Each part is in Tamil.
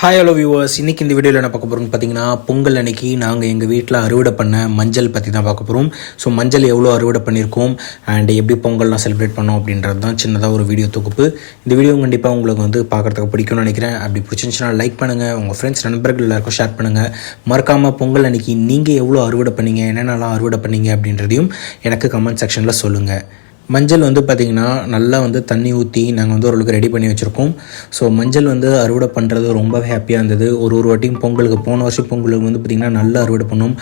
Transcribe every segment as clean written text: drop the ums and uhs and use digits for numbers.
ஹாய் ஹலோ வியூவர்ஸ், இன்றைக்கி இந்த வீடியோவில் என்ன பார்க்க போகிறோம்னு பார்த்தீங்கன்னா, பொங்கல் அன்னைக்கு நாங்கள் எங்கள் வீட்டில் அறுவடை பண்ண மஞ்சள் பற்றி தான் பார்க்க போகிறோம். ஸோ மஞ்சள் எவ்வளோ அறுவடை பண்ணியிருக்கோம் அண்ட் எப்படி பொங்கல்லாம் செலிப்ரேட் பண்ணோம் அப்படின்றது தான் சின்னதாக ஒரு வீடியோ தொகுப்பு. இந்த வீடியோ கண்டிப்பாக உங்களுக்கு பார்க்குறதுக்கு பிடிக்கும்னு நினைக்கிறேன். அப்படி பிடிச்சிருந்துச்சுன்னா லைக் பண்ணுங்கள், உங்கள் ஃப்ரெண்ட்ஸ் நண்பர்கள் எல்லாருக்கும் ஷேர் பண்ணுங்கள். மறக்காமல் பொங்கல் அன்னைக்கு நீங்கள் எவ்வளோ அறுவடை பண்ணீங்க, என்னென்னலாம் அறுவடை பண்ணீங்க அப்படின்றதையும் எனக்கு கமெண்ட் செக்ஷனில் சொல்லுங்கள். மஞ்சள் பார்த்திங்கன்னா நல்லா தண்ணி ஊற்றி நாங்கள் ஓரளவுக்கு ரெடி பண்ணி வச்சுருக்கோம். ஸோ மஞ்சள் அறுவடை பண்ணுறது ரொம்ப ஹாப்பியாக இருந்தது. ஒரு வாட்டியும் பொங்கலுக்கு போன வருஷம் பொங்கலுக்கு பார்த்திங்கன்னா நல்லா அறுவடை பண்ணோம்.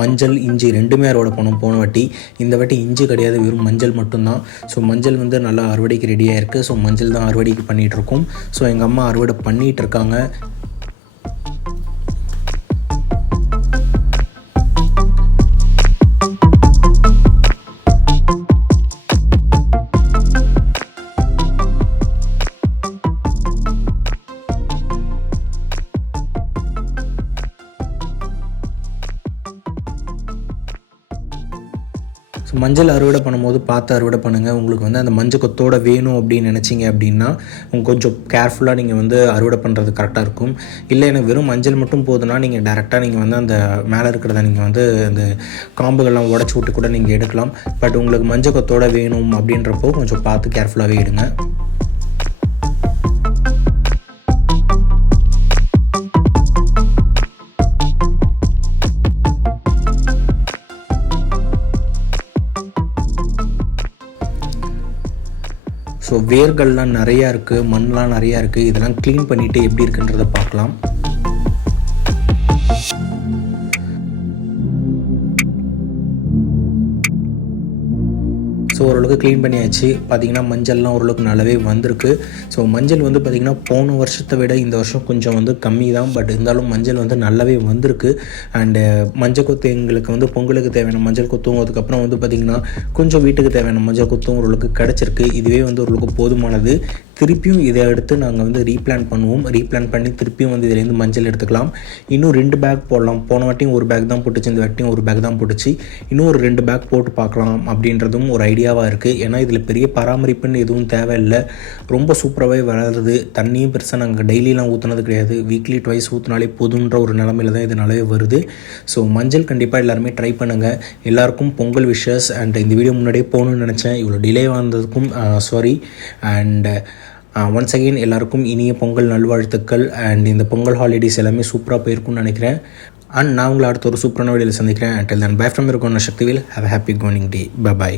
மஞ்சள் இஞ்சி ரெண்டுமே அறுவடை பண்ணோம் போன வாட்டி. இந்த வாட்டி இஞ்சி கிடையாது, வெறும் மஞ்சள் மட்டும்தான். ஸோ மஞ்சள் நல்லா அறுவடைக்கு ரெடியாக இருக்குது. ஸோ மஞ்சள் தான் அறுவடைக்கு பண்ணிகிட்ருக்கோம். ஸோ எங்கள் அம்மா அறுவடை பண்ணிகிட்டு இருக்காங்க. ஸோ மஞ்சள் அறுவடை பண்ணும்போது பார்த்து அறுவடை பண்ணுங்கள். உங்களுக்கு அந்த மஞ்சள் கொத்தோடு வேணும் அப்படின்னு நினச்சிங்க அப்படின்னா கொஞ்சம் கேர்ஃபுல்லாக நீங்கள் அறுவடை பண்ணுறது கரெக்டாக இருக்கும். இல்லை எனக்கு வெறும் மஞ்சள் மட்டும் போதுன்னா நீங்கள் டேரெக்டாக நீங்கள் அந்த மேலே இருக்கிறத நீங்கள் அந்த காம்புகள்லாம் உடச்சி விட்டு கூட நீங்கள் எடுக்கலாம். பட் உங்களுக்கு மஞ்சள் கொத்தோடு வேணும் அப்படின்றப்போ கொஞ்சம் பார்த்து கேர்ஃபுல்லாகவே எடுங்க. ஸோ வேர்கள்லாம் நிறையா இருக்குது, மண்ணெலாம் நிறையா இருக்குது. இதெல்லாம் க்ளீன் பண்ணிவிட்டு எப்படி இருக்குன்றதை பார்க்கலாம். ஸோ ஓரளவுக்கு க்ளீன் பண்ணியாச்சு. பார்த்திங்கன்னா மஞ்சள்லாம் ஓரளவுக்கு நல்லாவே வந்திருக்கு. ஸோ மஞ்சள் பார்த்திங்கன்னா போன வருஷத்தை விட இந்த வருஷம் கொஞ்சம் கம்மி தான். பட் இருந்தாலும் மஞ்சள் நல்லாவே வந்திருக்கு. அண்டு மஞ்சள் கொத்து எங்களுக்கு பொங்கலுக்கு தேவையான மஞ்சள் கொத்தும், அதுக்கப்புறம் பார்த்திங்கன்னா கொஞ்சம் வீட்டுக்கு தேவையான மஞ்சள் கொத்தும் ஓரளவுக்கு கிடச்சிருக்கு. இதுவே ஓரளவுக்கு போதுமானது. திருப்பியும் இதை எடுத்து நாங்கள் ரீப்ளான் பண்ணுவோம். ரீப்ளான் பண்ணி திருப்பியும் இதுலேருந்து மஞ்சள் எடுத்துக்கலாம். இன்னும் 2 பேக் போடலாம். போன வாட்டியும் ஒரு பேக் தான் போட்டுச்சு, இந்த வாட்டியும் ஒரு பேக் தான் போட்டுச்சு. இன்னும் ஒரு 2 பேக் போட்டு பார்க்கலாம் அப்படின்றதும் ஒரு ஐடியாவாக இருக்குது. ஏன்னா இதில் பெரிய பராமரிப்புன்னு எதுவும் தேவையில்லை. ரொம்ப சூப்பராகவே வளருது. தண்ணியும் பெருசாக நாங்கள் டெய்லியெலாம் ஊற்றுனது கிடையாது. வீக்லி ட்வைஸ் ஊற்றினாலே போதுன்ற ஒரு நிலமையில தான் இது நல்லாவே வருது. ஸோ மஞ்சள் கண்டிப்பாக எல்லாருமே ட்ரை பண்ணுங்கள். எல்லாருக்கும் பொங்கல் விஷஸ். அண்ட் இந்த வீடியோ முன்னாடியே போகணுன்னு நினச்சேன், இவ்வளோ டிலே வந்ததுக்கும் சாரி. அண்ட் ஒன்ஸ் அகெயின் எல்லாருக்கும் இனிய பொங்கல் நல்வாழ்த்துக்கள். அண்ட் இந்த பொங்கல் ஹாலிடேஸ் எல்லாமே சூப்பராக போயிருக்கும்னு நினைக்கிறேன். அண்ட் நான் உங்களை அடுத்த ஒரு சூப்பரான வீடியோவில் சந்திக்கிறேன். Until then, bye from your Sakthivel. Have a happy going day. Bye bye.